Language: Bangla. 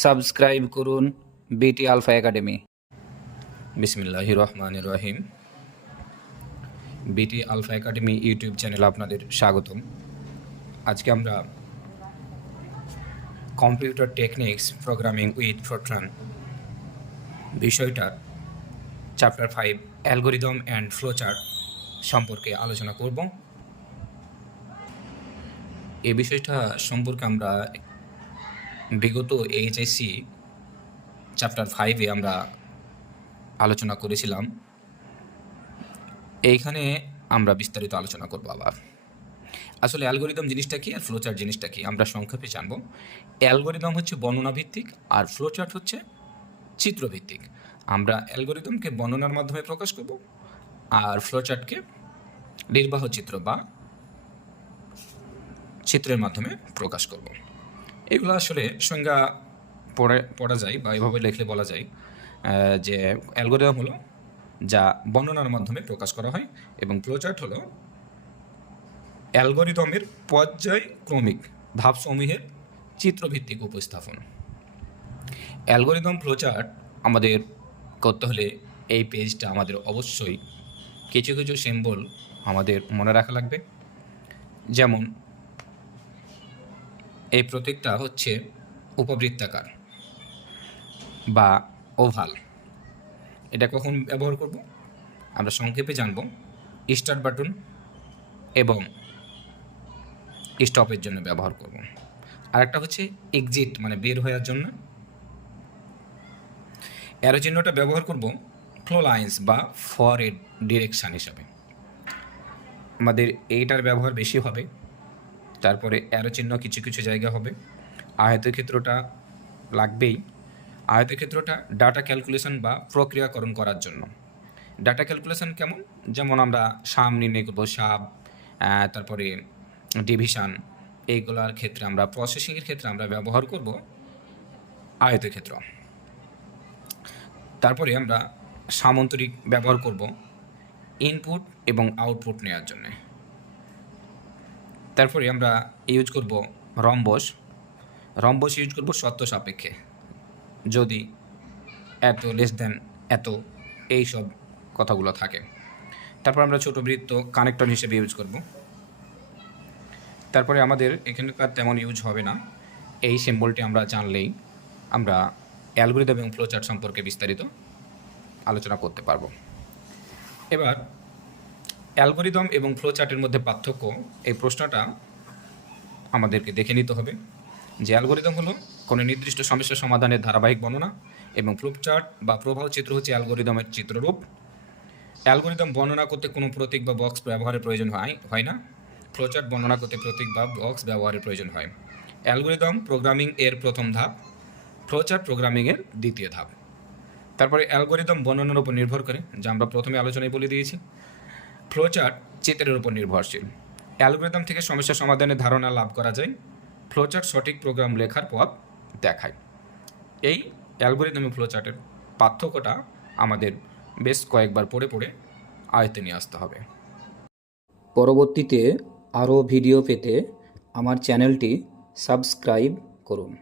সাবস্ক্রাইব করুন বিটি আলফা একাডেমি। বিসমিল্লাহির রহমানির রহিম। বিটি আলফা একাডেমি ইউটিউব চ্যানেলে আপনাদের স্বাগতম। আজকে আমরা computer techniques programming with Fortran বিষয়টার চ্যাপ্টার 5 অ্যালগোরিদম অ্যান্ড ফ্লোচার্ট সম্পর্কে আলোচনা করব। এই বিষয়টা সম্পর্কে আমরা বিগত এইচএসসি চ্যাপ্টার 5-এ আমরা আলোচনা করেছিলাম। এইখানে আমরা বিস্তারিত আলোচনা করব। আবার আসলে অ্যালগোরিদম জিনিসটা কি আর ফ্লোচার্ট জিনিসটা কি আমরা সংক্ষেপে জানব। অ্যালগোরিদম হচ্ছে বর্ণনা ভিত্তিক আর ফ্লোচার্ট হচ্ছে চিত্রভিত্তিক। আমরা অ্যালগোরিদমকে বর্ণনার মাধ্যমে প্রকাশ করব আর ফ্লোচার্টকে নির্বাহ চিত্র বা চিত্রের মাধ্যমে প্রকাশ করব। এগুলো আসলে সংজ্ঞা পড়া যায় বা এভাবে লিখলে বলা যায় যে অ্যালগোরিদম হলো যা বর্ণনার মাধ্যমে প্রকাশ করা হয় এবং ফ্লোচার্ট হলো অ্যালগোরিদমের পর্যায়ক্রমিক ধাপসমূহের চিত্রভিত্তিক উপস্থাপন। অ্যালগোরিদম ফ্লোচার্ট আমাদের করতে হলে এই পেজটা আমাদের অবশ্যই কিছু কিছু সিম্বল আমাদের মনে রাখা লাগবে। যেমন এই প্রতীকটা হচ্ছে উপবৃত্তাকার বা ওভাল। এটা কখন ব্যবহার করব আমরা সংক্ষেপে জানব। স্টার্ট বাটন এবং স্টপের জন্য ব্যবহার করব। আরেকটা হচ্ছে এক্সিট মানে বের হওয়ার জন্য। অ্যারো চিহ্নটা ব্যবহার করব ফ্লো লাইন্স বা ফরওয়ার্ড ডিরেকশান হিসাবে। আমাদের এইটার ব্যবহার বেশি হবে। তারপরে অ্যারো চিহ্ন কিছু কিছু জায়গা হবে। আয়তক্ষেত্রটা লাগবেই। আয়তক্ষেত্রটা ডাটা ক্যালকুলেশন বা প্রক্রিয়াকরণ করার জন্য। ডাটা ক্যালকুলেশন কেমন? যেমন আমরা সাম নির্ণয় করবো, সাব, তারপরে ডিভিশন, এইগুলোর ক্ষেত্রে আমরা প্রসেসিংয়ের ক্ষেত্রে আমরা ব্যবহার করব আয়তক্ষেত্র। তারপরে আমরা সামান্তরিক ব্যবহার করব ইনপুট এবং আউটপুট নেওয়ার জন্য। তারপরে আমরা ইউজ করব রম্বস। রম্বস ইউজ করব সত্য সাপেক্ষে, যদি এত লেস দেন এত এইসব কথাগুলো থাকে। তারপর আমরা ছোট বৃত্ত কানেক্টর হিসেবে ইউজ করব। তারপরে আমাদের এখানকার তেমন ইউজ হবে না। এই সিম্বলটি আমরা জানলেই আমরা অ্যালগোরিদম এবং ফ্লোচার্ট সম্পর্কে বিস্তারিত আলোচনা করতে পারব। এবার অ্যালগোরিদম এবং ফ্লোচার্টের মধ্যে পার্থক্য, এই প্রশ্নটা আমাদেরকে দেখে নিতে হবে যে অ্যালগোরিদম হলো কোনো নির্দিষ্ট সমস্যা সমাধানের ধারাবাহিক বর্ণনা এবং ফ্লোচার্ট বা প্রবাহ চিত্র হচ্ছে অ্যালগোরিদমের চিত্ররূপ। অ্যালগোরিদম বর্ণনা করতে কোনো প্রতীক বা বক্স ব্যবহারের প্রয়োজন হয় না। ফ্লোচার্ট বর্ণনা করতে প্রতীক বা বক্স ব্যবহারের প্রয়োজন হয়। অ্যালগোরিদম প্রোগ্রামিং এর প্রথম ধাপ, ফ্লোচার্ট প্রোগ্রামিংয়ের দ্বিতীয় ধাপ। তারপরে অ্যালগোরিদম বর্ণনার উপর নির্ভর করে, যা আমরা প্রথমে আলোচনায় বলে দিয়েছি। ফ্লোচার্ট চিত্রের উপর নির্ভরশীল। অ্যালগোরিদম থেকে সমস্যা সমাধানের ধারণা লাভ করা যায়। ফ্লোচার্ট সঠিক প্রোগ্রাম লেখার পথ দেখায়। এই অ্যালগোরিদম এবং ফ্লোচার্টের পার্থক্যটা আমাদের বেশ কয়েকবার পড়ে পড়ে আয়ত্তে নিয়ে আসতে হবে। পরবর্তীতে আরও ভিডিও পেতে আমার চ্যানেলটি সাবস্ক্রাইব করুন।